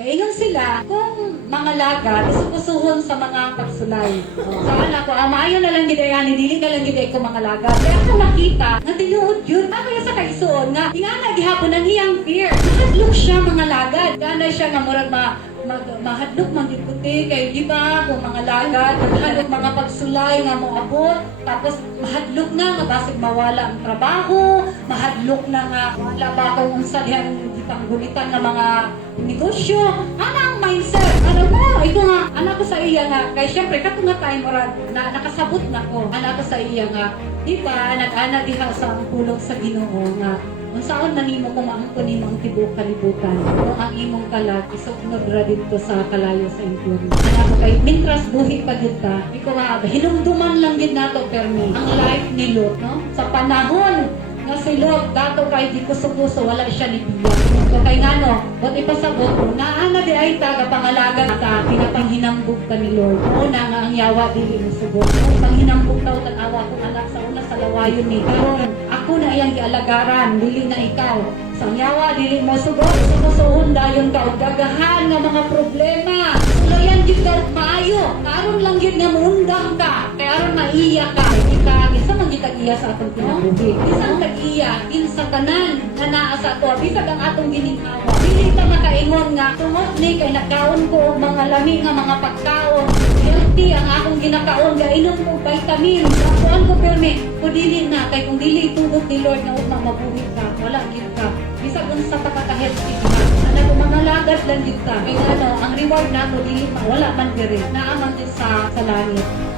Kaingon sila kung mga laga isukusuhon sa mga pagsulay. Sa anak ko, maayo na lang gid ani dili ka lang gid ko mga laga. Kaya ako nakita nga tinuod yun. Kaya sa kaisuon nga ingana gihapon ang iyang fear. Mahadlok siya mga lagad. Gana siya nga murag mahadlok magikuti kay di ba kung mga lagad mahadlok mga pagsulay nga moabot tapos mahadlok na nga basig mawala ang trabaho, mahadlok na nga wala ba kung unsa dihang gitanggulitan nga mga negosyo. Ang mindset ano mo ito nga anak ko sa iya nga kay syempre kato nga time murag na nakasabot na ko anak ko sa iya nga di ba nag-ana diha sa pulong sa Ginoo nga unsaon na nimo kung maangkon nimo ang tibuok kalibutan kung ang imong kalag isugnod ra dito sa kalayo sa impyerno. Anak ko kay mintras buhi pa gyud ta ikaw nga hinumduman lang gyud nato permi ang life ni Lot no sa panahon nga si Lot dato kay di kuso-kuso wala siya ni biya. So kay ngano wat ipasabot naana di ay taga pangalaga ta pinapanghinambog pa ni Lord. Una nga ang yawa dili mo subot. Panghinambog daw tan-awa kung anak sa una sa lawayon ni karon ako na iyang gialagaran dili na ikaw. Sa yawa dili mo subot susuhon dayon ka og dagahan nga mga problema. Sulayan gyud ka maayo. Karon lang gyud nga muundang ka. Kay aron maiya ka. Kinsa man gitag-iya sa atong kinabuhi. Bisan tag-iya kinsa tanan nga naa sa ato bisag ang atong gininhawa. Dili ta makaingon nga tungod ni kay nagkaon ko og mga lami nga mga pagkaon. Healthy ang akong ginakaon gainom ko vitamin. Kuan ko permi ko dili na kay kung dili tugot ni Lord nga ug mabuhi ka wala gyud ka. Bisag unsa pa ka healthy ka. Ana ko mga lagat lang gyud ka. Kay ano ang reward nato dili wala man diri. Naa man sa langit.